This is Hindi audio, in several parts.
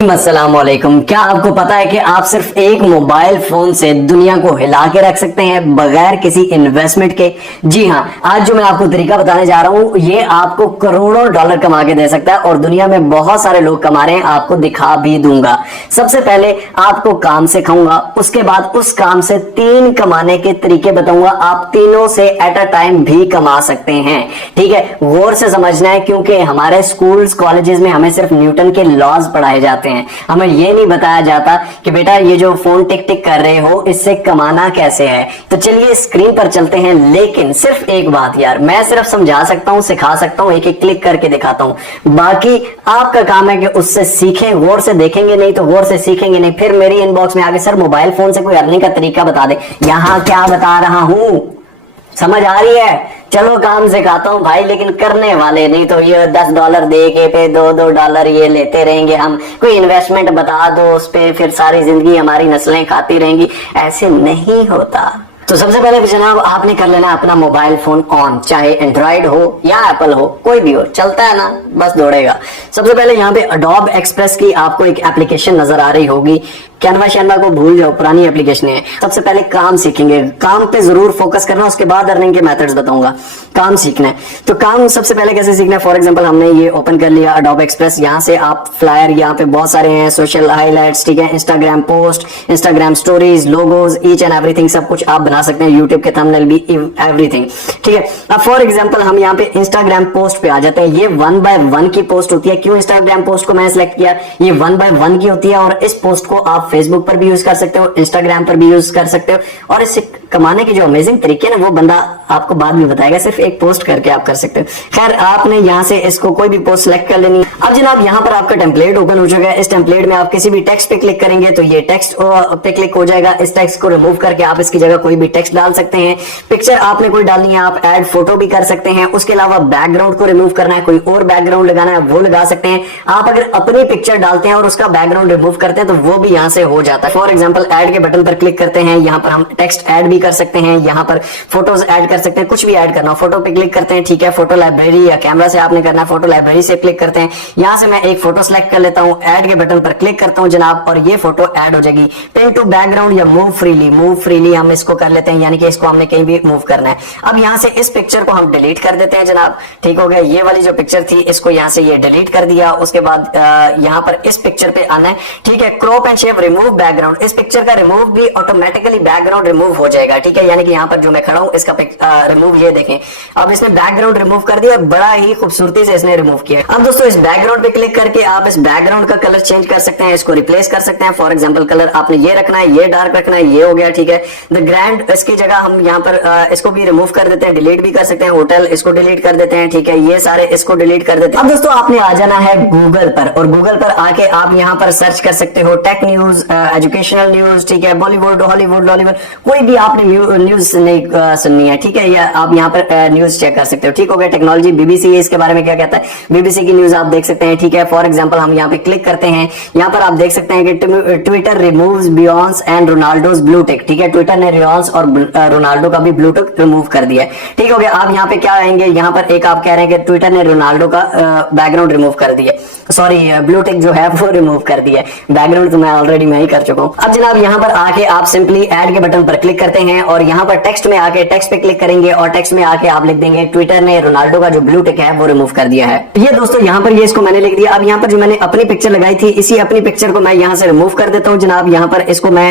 अस्सलामुअलैकुम। क्या आपको पता है कि आप सिर्फ एक मोबाइल फोन से दुनिया को हिला के रख सकते हैं बगैर किसी इन्वेस्टमेंट के? जी हाँ, आज जो मैं आपको तरीका बताने जा रहा हूँ ये आपको करोड़ों डॉलर कमा के दे सकता है और दुनिया में बहुत सारे लोग कमा रहे हैं, आपको दिखा भी दूंगा। सबसे पहले आपको काम सिखाऊंगा, उसके बाद उस काम से 3 कमाने के तरीके बताऊंगा। आप तीनों से एट अ टाइम भी कमा सकते हैं। ठीक है, गौर से समझना है क्योंकि हमारे स्कूल्स कॉलेजेस में हमें सिर्फ न्यूटन के लॉज पढ़ाए जाते हैं। हमें यह नहीं बताया जाता कि बेटा ये जो फोन टिक टिक कर रहे हो इससे कमाना कैसे है। तो चलिए स्क्रीन पर चलते हैं। लेकिन सिर्फ एक बात यार, मैं सिर्फ समझा सकता हूं, सिखा सकता हूं, एक एक क्लिक करके दिखाता हूं। बाकी आपका काम है कि उससे सीखें। गौर से देखेंगे नहीं तो गौर से सीखेंगे नहीं, फिर मेरी इनबॉक्स में आके सर मोबाइल फोन से कोई अर्निंग का तरीका बता दे। यहां क्या बता रहा हूं, समझ आ रही है? चलो काम सिखाता हूँ भाई, लेकिन करने वाले नहीं तो ये $10 दे के पे $2 ये लेते रहेंगे हम। कोई इन्वेस्टमेंट बता दो उस पे, फिर सारी जिंदगी हमारी नस्लें खाती रहेंगी। ऐसे नहीं होता। तो सबसे पहले जनाब आपने कर लेना अपना मोबाइल फोन ऑन, चाहे एंड्रॉइड हो या एप्पल हो, कोई भी हो, चलता है ना, बस दौड़ेगा। सबसे पहले यहाँ पे अडोब एक्सप्रेस की आपको एक एप्लीकेशन नजर आ रही होगी। कैनवा शैनवा को भूल जाओ, पुरानी एप्लीकेशन है। सबसे पहले काम सीखेंगे, काम पे जरूर फोकस करना, उसके बाद अर्निंग के मेथड्स बताऊंगा। काम सीखना है तो काम सबसे पहले कैसे सीखना है? फॉर एग्जांपल हमने ये ओपन कर लिया अडोब एक्सप्रेस। यहाँ से आप फ्लायर, यहाँ पे बहुत सारे हैं, सोशल हाईलाइट्स, ठीक है, Instagram post, Instagram stories, logos, each and everything, सब कुछ आप बना सकते हैं। यूट्यूब के थंबनेल भी, एवरीथिंग, ठीक है। अब फॉर एग्जांपल हम यहाँ पे इंस्टाग्राम पोस्ट पे आ जाते हैं। ये 1 by 1 की पोस्ट होती है। क्यों इंस्टाग्राम पोस्ट को मैंने सिलेक्ट किया? ये 1 by 1 की होती है और इस पोस्ट को आप फेसबुक पर भी यूज कर सकते हो, इंस्टाग्राम पर भी यूज कर सकते हो। और इससे कमाने के जो अमेजिंग तरीके ना, वो बंदा आपको बाद में बताएगा। सिर्फ एक पोस्ट करके आप कर सकते हो। खैर, आपने यहाँ से इसको कोई भी पोस्ट सिलेक्ट कर लेनी। अब जनाब यहाँ पर आपका टेम्पलेट ओपन हो चुका है। इस टेम्पलेट में आप किसी भी टेक्स्ट पे क्लिक करेंगे तो ये टेक्स्ट पे क्लिक हो जाएगा। इस टेक्स्ट को रिमूव करके आप इसकी जगह कोई भी टेक्स्ट डाल सकते हैं। पिक्चर आपने कोई डालनी है, आप ऐड फोटो भी कर सकते हैं। उसके अलावा बैकग्राउंड को रिमूव करना है, कोई और बैकग्राउंड लगाना है, वो लगा सकते हैं। आप अगर अपनी पिक्चर डालते हैं और उसका बैकग्राउंड रिमूव करते हैं तो वो भी यहाँ से हो जाता है। फॉर एग्जाम्पल ऐड के बटन पर क्लिक करते हैं, यहाँ पर हम टेक्स्ट ऐड भी कर सकते हैं, यहाँ पर फोटोज ऐड कर सकते हैं, कुछ भी ऐड करना हो। फोटो पे क्लिक करते हैं, ठीक है, फोटो लाइब्रेरी या कैमरा से आपने करना है, फोटो लाइब्रेरी से क्लिक करते हैं। यहाँ से मैं एक फोटो सेलेक्ट कर लेता हूँ, ऐड के बटन पर क्लिक करता हूँ जनाब, और ये फोटो ऐड हो जाएगी। पिन टू बैकग्राउंड या मूव फ्रीली हम इसको कर लेते हैं, यानी कि इसको हमने कहीं भी मूव करना है। अब यहाँ से इस पिक्चर को हम डिलीट कर देते हैं जनाब। ठीक हो गया, ये वाली जो पिक्चर थी इसको यहाँ से ये डिलीट कर दिया। उसके बाद यहाँ पर इस पिक्चर पे आना है, ठीक है, crop and shape, remove background. इस पिक्चर का रिमूव भी ऑटोमेटिकली बैकग्राउंड रिमूव हो जाएगा, ठीक है, यानी कि यहाँ पर जो मैं खड़ा हूँ इसका रिमूव, ये देखें अब इसने बैकग्राउंड रिमूव कर दिया, बड़ा ही खूबसूरती से इसने रिमूव किया। अब दोस्तों इस बैकग्राउंड पे क्लिक करके आप इस बैकग्राउंड का कलर चेंज कर सकते हैं, इसको रिप्लेस कर सकते हैं। फॉर एग्जांपल कलर आपने ये रखना है, ये डार्क रखना है, ये हो गया, ठीक है। द ग्रैंड, इसकी जगह हम यहाँ पर इसको भी रिमूव कर देते हैं, डिलीट भी कर सकते हैं। होटल, इसको डिलीट कर देते हैं, ठीक है, ये सारे इसको डिलीट कर देते हैं। अब दोस्तों आपने आ जाना है गूगल पर, और गूगल पर आके आप यहाँ पर सर्च कर सकते हो टेक न्यूज, एजुकेशनल न्यूज, ठीक है, बॉलीवुड, हॉलीवुड, लॉलीवुड, कोई भी आपने न्यूज नहीं सुननी है, ठीक है, या आप यहाँ पर न्यूज चेक कर सकते हो। ठीक हो गया, टेक्नोलॉजी, बीबीसी इसके बारे में क्या कहता है, बीबीसी की न्यूज आप देख सकते हैं, ठीक है। फॉर एग्जांपल हम यहाँ पे क्लिक करते हैं, यहाँ पर आप देख सकते हैं कि Twitter removes Beyonce and Ronaldo's blue tick, ठीक है, ट्विटर ने रियॉन्स और रोनाल्डो का भी ब्लू टिक रिमूव कर दिया है। ठीक हो गया, आप यहाँ पे क्या आएंगे, यहाँ पर एक आप कह रहे हैं कि ट्विटर ने रोनाल्डो का बैकग्राउंड रिमूव कर दिया, सॉरी ब्लू टिक जो है वो रिमूव कर दिया, बैकग्राउंड तो मैं ऑलरेडी मैं ही कर चुका हूँ। अब जनाब यहाँ पर आके आप सिंपली ऐड के बटन पर क्लिक करते हैं और यहाँ पर टेक्स्ट में आके टेक्स्ट पे क्लिक करेंगे और टेक्स्ट में आके आप लिख देंगे ट्विटर ने रोनाल्डो का जो ब्लू टिक है वो रिमूव कर दिया है। ये दोस्तों यहाँ पर ये इसको मैंने लिख दिया। अब यहाँ पर जो मैंने अपनी पिक्चर लगाई थी, इसी अपनी पिक्चर को मैं यहाँ से रिमूव कर देता हूँ जनाब। यहाँ पर इसको मैं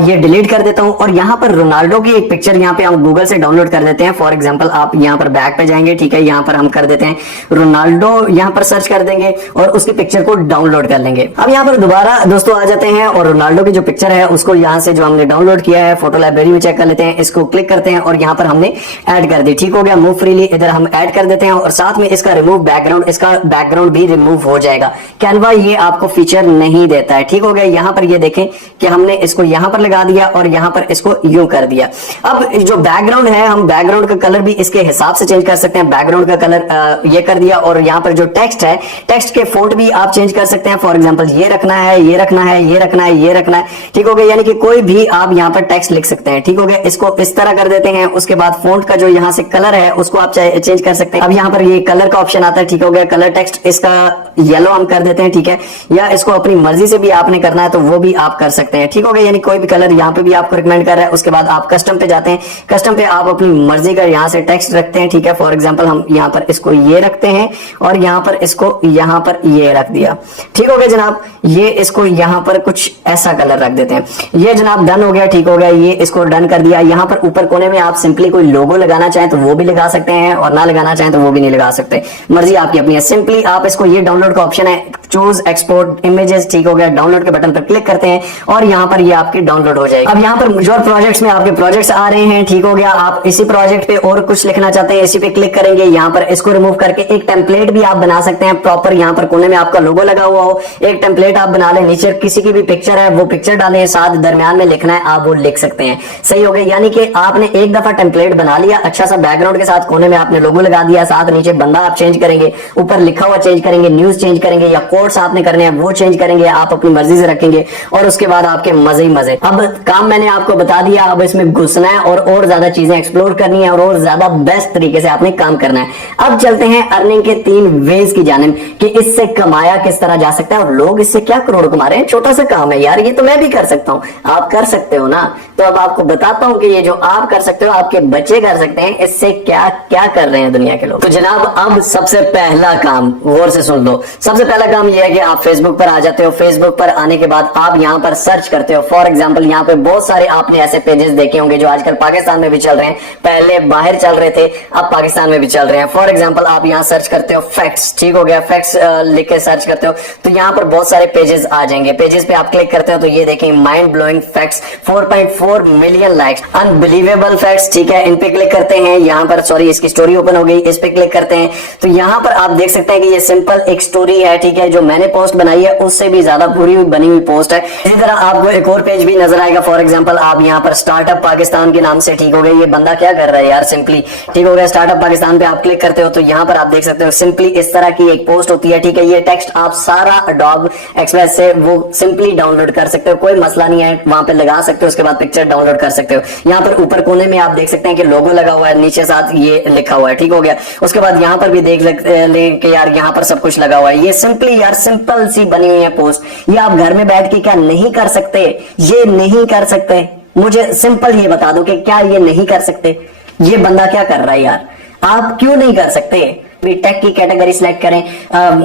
ये डिलीट कर देता हूँ और यहाँ पर रोनाल्डो की एक पिक्चर यहाँ पे हम गूगल से डाउनलोड कर देते हैं। फॉर एग्जाम्पल आप यहाँ पर बैक पे जाएंगे, ठीक है, यहाँ पर हम कर देते हैं रोनाल्डो, यहाँ पर सर्च कर देंगे और उसकी पिक्चर को डाउनलोड कर लेंगे। अब यहाँ पर दोबारा दोस्तों आ जाते हैं और रोनाल्डो की जो पिक्चर है उसको यहाँ से जो हमने डाउनलोड किया है फोटो लाइब्रेरी में चेक कर लेते हैं, इसको क्लिक करते हैं और यहाँ पर हमने ऐड कर दी। ठीक हो गया, मूव फ्रीली इधर हम ऐड कर देते हैं और साथ में इसका रिमूव बैकग्राउंड, इसका बैकग्राउंड भी रिमूव हो जाएगा। कैनवा ये आपको फीचर नहीं देता है। ठीक हो गया, यहाँ पर ये देखें कि हमने इसको यहाँ पर लगा दिया और यहाँ पर इसको यूं कर दिया। अब जो बैकग्राउंड है, हम बैकग्राउंड का कलर भी इसके हिसाब से चेंज कर सकते हैं। बैकग्राउंड का कलर ये कर दिया और यहाँ पर जो टेक्स्ट है, टेक्स्ट के फोट भी आप चेंज कर सकते हैं। फॉर एग्जांपल ये रखना है, ये रखना है, ये रखना है, ये रखना है, ठीक हो गया। यानी कि कोई भी आप यहाँ पर टेक्स्ट लिख सकते हैं, ठीक हो गया। इसको इस तरह कर देते हैं। उसके बाद फोंट का जो यहाँ से कलर है उसको आप चेंज कर सकते हैं। अब यहाँ पर ये कलर का ऑप्शन आता है, ठीक हो गया। कलर टेक्स्ट इसका येलो हम कर देते हैं, ठीक है। या इसको अपनी मर्जी से भी आपने करना है तो वो भी आप कर सकते हैं, ठीक हो गया। यानी कोई भी कलर यहाँ पे भी आपको रिकमेंड कर रहा है। उसके बाद आप कस्टम पे जाते हैं। कस्टम पे आप अपनी मर्जी का यहाँ से टेक्स्ट रखते हैं, ठीक है। फॉर एग्जांपल हम यहाँ पर इसको ये रखते हैं और यहाँ पर इसको यहाँ पर ये रख दिया, ठीक हो गया जनाब। ये इसको यहाँ पर कुछ ऐसा कलर रख देते हैं। ये जनाब डन हो गया, ठीक हो गया। ये इसको डन कर दिया। यहाँ पर ऊपर कोने में आप सिंपली कोई लोगो लगाना चाहें तो वो भी लगा सकते हैं और ना लगाना चाहें तो वो भी नहीं लगा सकते, मर्जी आपकी अपनी है। सिंपली आप इसको, ये डाउनलोड का ऑप्शन है, चूज एक्सपोर्ट इमेजेस, ठीक हो गया। डाउनलोड के बटन पर क्लिक करते हैं और यहाँ पर ये आपकी डाउनलोड हो जाएगी। अब यहाँ पर जो प्रोजेक्ट्स में आपके प्रोजेक्ट्स आ रहे हैं, ठीक हो गया। आप इसी प्रोजेक्ट पे और कुछ लिखना चाहते हैं, इसी पे क्लिक करेंगे। यहाँ पर इसको रिमूव करके एक टेम्पलेट भी आप बना सकते हैं प्रॉपर। यहाँ पर कोने में आपका लोगो लगा हुआ हो, एक टेम्पलेट आप बना लें। नीचे किसी की भी पिक्चर है वो पिक्चर डालें, साथ दरमियान में लिखना है आप वो लिख सकते हैं, सही हो गया। यानी कि आपने एक दफा टेम्पलेट बना लिया, अच्छा सा बैकग्राउंड के साथ, कोने में आपने लोगो लगा दिया, साथ नीचे बंदा आप चेंज करेंगे, ऊपर लिखा हुआ चेंज करेंगे, न्यूज चेंज करेंगे या कोट्स आपने करने हैं वो चेंज करेंगे, आप अपनी मर्जी से रखेंगे और उसके बाद आपके मजे ही मजे। अब काम मैंने आपको बता दिया, अब इसमें घुसना है और ज्यादा चीजें एक्सप्लोर करनी है और ज्यादा बेस्ट तरीके से आपने काम करना है। अब चलते हैं अर्निंग के 3 वेज की जानिब कि इससे कमाया किस तरह जा सकता है और लोग इससे क्या करोड़ कमा रहे हैं। छोटा सा काम है यार, ये तो मैं भी कर सकता हूं, आप कर सकते हो ना। तो अब आपको बताता हूं कि ये जो आप कर सकते हो आपके बच्चे कर सकते हैं, इससे क्या क्या कर रहे हैं दुनिया के लोग। तो जनाब अब सबसे पहला काम गौर से सुन लो। सबसे पहला काम यह है कि आप फेसबुक पर आ जाते हो। फेसबुक पर आने के बाद आप यहाँ पर सर्च करते हो। फॉर एग्जाम्पल यहाँ पे बहुत सारे आपने ऐसे पेजेस देखे होंगे जो आजकल पाकिस्तान में भी चल रहे हैं, पहले बाहर चल रहे थे, अब पाकिस्तान में भी चल रहे हैं। फॉर एग्जाम्पल आप यहाँ सर्च करते हो फैक्ट्स, ठीक हो गया। फैक्ट्स लिख के सर्च करते हो तो यहाँ पर बहुत सारे पेजेस आ जाएंगे। पेजेस पे आप क्लिक करते हो तो ये देखें mind blowing facts, 4.4 million likes, unbelievable facts, ठीक है। इन पे क्लिक करते हैं। यहाँ पर सॉरी इसकी स्टोरी ओपन हो गई, इस पे क्लिक करते हैं तो यहाँ पर आप देख सकते हैं कि ये सिंपल एक स्टोरी है, ठीक है। जो मैंने पोस्ट बनाई है उससे भी ज्यादा पूरी बनी हुई पोस्ट है। इसी तरह आपको एक और पेज भी नजर आएगा। फॉर एग्जांपल आप यहाँ पर स्टार्टअप पाकिस्तान के नाम से, ठीक हो गया। ये बंदा क्या कर रहा है यार, सिंपली, ठीक हो गया। स्टार्टअप पाकिस्तान पे आप क्लिक करते हो तो यहाँ पर आप देख सकते हो सिंपली इस तरह की एक पोस्ट होती है, ठीक है। ये टेक्स्ट आप सारा अडोब एक्सप्रेस से वो सिंपली डाउनलोड कर सकते हो, कोई मसला नहीं है, वहां पे लगा सकते हो। उसके बाद पिक्चर डाउनलोड कर सकते हो। यहाँ पर ऊपर कोने में आप देख सकते हैं कि लोगो लगा हुआ है, नीचे साथ ये लिखा हुआ है, ठीक हो गया। उसके बाद यहाँ पर भी देख लें कि यार यहाँ पर सब कुछ लगा हुआ है। ये सिंपली यार सिंपल सी बनी हुई है पोस्ट। ये आप घर में बैठ के क्या नहीं कर सकते? ये नहीं कर सकते? मुझे सिंपल ये बता दो कि क्या ये नहीं कर सकते? ये बंदा क्या कर रहा है यार, आप क्यों नहीं कर सकते? टेक की कैटेगरी सिलेक्ट करें,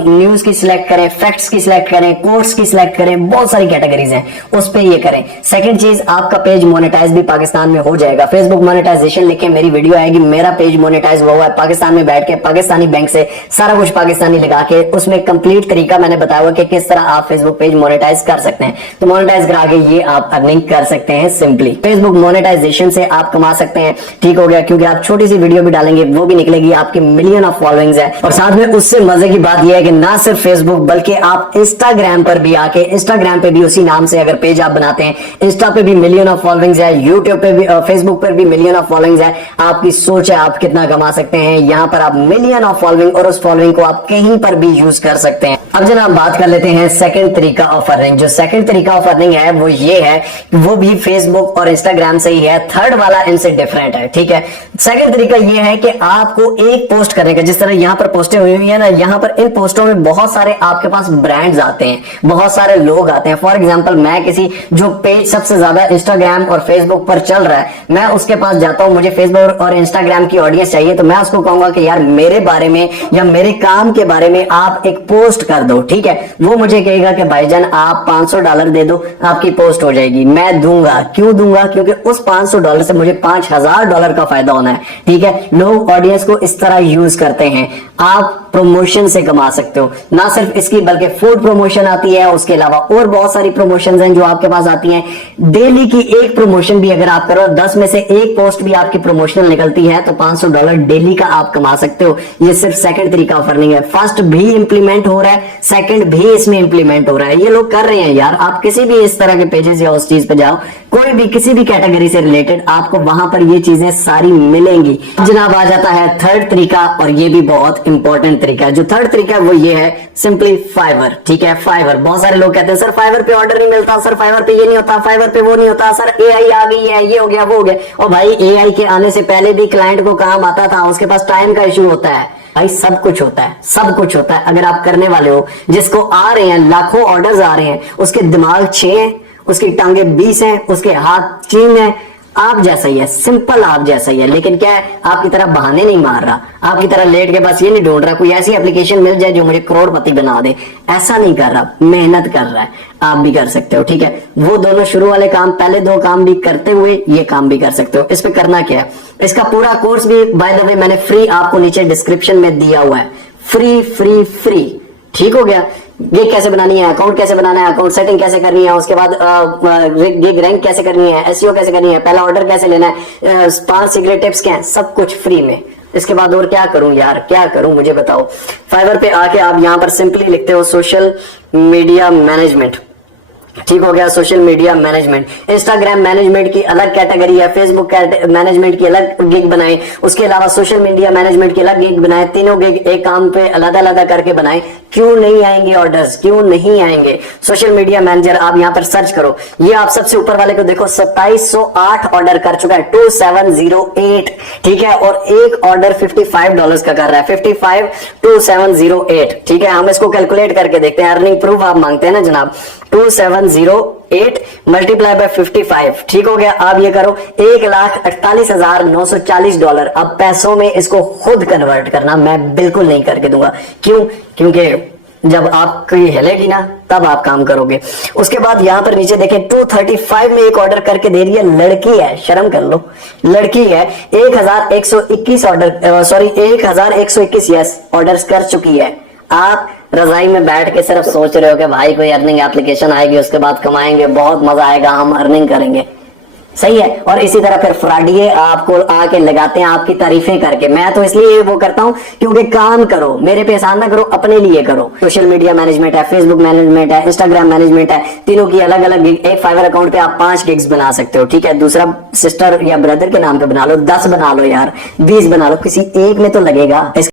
न्यूज की सिलेक्ट करें, फैक्ट्स की सिलेक्ट करें, कोर्स की सिलेक्ट करें, बहुत सारी कैटेगरीज हैं, उस पे ये करें। सेकंड चीज, आपका पेज मोनेटाइज भी पाकिस्तान में हो जाएगा। फेसबुक मोनेटाइजेशन लिखे, मेरी वीडियो आएगी, मेरा पेज मोनेटाइज हुआ है पाकिस्तान में बैठ के, पाकिस्तानी बैंक से सारा कुछ पाकिस्तानी लगा के, उसमें कंप्लीट तरीका मैंने बताया हुआ कि किस तरह आप फेसबुक पेज मोनेटाइज कर सकते हैं। तो मोनेटाइज करा के ये आप अर्निंग कर सकते हैं सिंपली। फेसबुक मोनेटाइजेशन से आप कमा सकते हैं, ठीक हो गया, क्योंकि आप छोटी सी वीडियो भी डालेंगे वो भी निकलेगी, आपके मिलियन ऑफ फॉलोइंग है। और साथ में उससे मजे की बात यह है कि ना सिर्फ फेसबुक बल्कि आप इंस्टाग्राम पर भी आके, इंस्टाग्राम पे भी उसी नाम से अगर पेज आप बनाते हैं, इंस्टा पे भी मिलियन ऑफ फॉलोइंग्स है, यूट्यूब पे भी, फेसबुक पर भी मिलियन ऑफ फॉलोइंग्स है। आपकी सोच है आप कितना कमा सकते हैं। यहाँ पर आप मिलियन ऑफ फॉलोइंग और उस फॉलोइंग को आप कहीं पर भी यूज कर सकते हैं। अब जनाब बात कर लेते हैं सेकंड तरीका ऑफ अर्निंग। जो सेकंड तरीका ऑफ अर्निंग है वो ये है, वो भी फेसबुक और इंस्टाग्राम से ही है। थर्ड वाला इनसे डिफरेंट है, ठीक है। सेकंड तरीका ये है कि आपको एक पोस्ट करने का, जिस तरह यहाँ पर पोस्टें हुई है ना, यहाँ पर इन पोस्टों में बहुत सारे आपके पास ब्रांड्स आते हैं, बहुत सारे लोग आते हैं। फॉर एग्जांपल मैं किसी जो पेज सबसे ज्यादा इंस्टाग्राम और फेसबुक पर चल रहा है, मैं उसके पास जाता हूं, मुझे फेसबुक और इंस्टाग्राम की ऑडियंस चाहिए, तो मैं उसको कहूंगा कि यार मेरे बारे में या मेरे काम के बारे में आप एक पोस्ट कर दो, ठीक है। वो मुझे कहेगा कि भाईजान आप $500 दे दो, आपकी पोस्ट हो जाएगी। मैं दूंगा, क्यों दूंगा? क्योंकि उस $500 से मुझे $5000 का फायदा होना है, ठीक है। लोग ऑडियंस को इस तरह यूज करते हैं। आप प्रमोशन से कमा सकते हो, ना सिर्फ इसकी बल्कि फूड प्रमोशन आती है, उसके अलावा और बहुत सारी प्रमोशंस हैं जो आपके पास आती हैं। डेली की एक प्रमोशन भी अगर आप करो, 10 में से एक पोस्ट भी आपकी प्रमोशनल निकलती है तो $500 डेली का आप कमा सकते हो। ये सिर्फ सेकंड तरीका ऑफ अर्निंग है। फर्स्ट भी इंप्लीमेंट हो रहा है, सेकंड भी इसमें इंप्लीमेंट हो रहा है, ये लोग कर रहे हैं यार। आप किसी भी इस तरह के पेजेस या उस चीज पे जाओ, कोई भी किसी भी कैटेगरी से रिलेटेड, आपको वहां पर ये चीजें सारी मिलेंगी। जनाब आ जाता है थर्ड तरीका, और ये भी बहुत इंपॉर्टेंट तरीका है। जो थर्ड तरीका है वो ये है, सिंपली फाइवर। ठीक है, फाइवर। बहुत सारे लोग कहते हैं सर फाइवर पे ऑर्डर नहीं मिलता, सर फाइवर पे ये नहीं होता, फाइवर पे वो नहीं होता, सर एआई आ गई है, ये हो गया वो हो गया। और भाई एआई के आने से पहले भी क्लाइंट को काम आता था, उसके पास टाइम का इश्यू होता है भाई। सब कुछ होता है, सब कुछ होता है। अगर आप करने वाले हो, जिसको आ रहे हैं लाखों ऑर्डर्स आ रहे हैं, उसके दिमाग 6 है, उसकी टांगे 20 हैं, उसके हाथ 3 है, आप जैसा ही है, सिंपल आप जैसा ही है। लेकिन क्या है, आपकी तरह बहाने नहीं मार रहा, आपकी तरह लेट के बस ये नहीं ढूंढ रहा कोई ऐसी एप्लीकेशन मिल जाए जो मुझे करोड़पति बना दे, ऐसा नहीं कर रहा, मेहनत कर रहा है। आप भी कर सकते हो। ठीक है, वो दोनों शुरू वाले काम, पहले 2 काम भी करते हुए ये काम भी कर सकते हो। इस पे करना क्या है, इसका पूरा कोर्स भी बाय द वे मैंने फ्री आपको नीचे डिस्क्रिप्शन में दिया हुआ है। Free free free. ठीक हो गया। गिग कैसे बनानी है, अकाउंट कैसे बनाना है, अकाउंट सेटिंग कैसे करनी है, उसके बाद गिग रैंक कैसे करनी है, एसईओ कैसे करनी है, पहला ऑर्डर कैसे लेना है, 5 सीक्रेट टिप्स क्या है, सब कुछ फ्री में। इसके बाद और क्या करूं यार, क्या करूं मुझे बताओ। फाइवर पे आके आप यहां पर सिंपली लिखते हो सोशल मीडिया मैनेजमेंट। ठीक हो गया, social media management. Instagram management की अलग कैटेगरी है, फेसबुक मैनेजमेंट की अलग गिग बनाए, उसके अलावा सोशल मीडिया मैनेजमेंट की अलग गिग बनाए। तीनों गिग एक काम पे अलग अलग करके बनाए। क्यों नहीं आएंगे ऑर्डर्स, क्यों नहीं आएंगे। सोशल मीडिया मैनेजर आप यहां पर सर्च करो, ये आप सबसे ऊपर वाले को देखो, 2708 ऑर्डर कर चुका है, 2708। ठीक है, और एक ऑर्डर $55 का कर रहा है, 552708। ठीक है, हम इसको कैलकुलेट करके देखते हैं। अर्निंग प्रूफ आप मांगते हैं ना जनाब, 2708 मल्टीप्लाई बाय 55। ठीक हो गया। आप ये करो, $1,48,940। अब पैसों में इसको खुद कन्वर्ट करना, मैं बिल्कुल नहीं करके दूंगा। क्यों? क्योंकि जब आपकी हिलेगी ना तब आप काम करोगे। उसके बाद यहां पर नीचे देखें, 235 में एक ऑर्डर करके दे रही है, लड़की है, शर्म कर लो, लड़की है। 1121 ऑर्डर, सॉरी 1121 यस ऑर्डर्स कर चुकी है। आप रजाई में बैठ के सिर्फ सोच रहे हो कि भाई कोई अर्निंग एप्लीकेशन आएगी, उसके बाद कमाएंगे, बहुत मजा आएगा, हम अर्निंग करेंगे। सही है। और इसी तरह फिर फ्रॉडिये आपको आके लगाते हैं आपकी तारीफें करके। मैं तो इसलिए वो करता हूं क्योंकि काम करो, मेरे पे एहसान ना करो, अपने लिए करो। सोशल मीडिया मैनेजमेंट है, फेसबुक मैनेजमेंट है, इंस्टाग्राम मैनेजमेंट है, तीनों की अलग अलग गिग। एक फाइवर अकाउंट पे आप 5 गिग्स बना सकते हो। ठीक है, दूसरा सिस्टर या ब्रदर के नाम पे बना लो, 10 बना लो यार, 20 बना लो, किसी एक में तो लगेगा।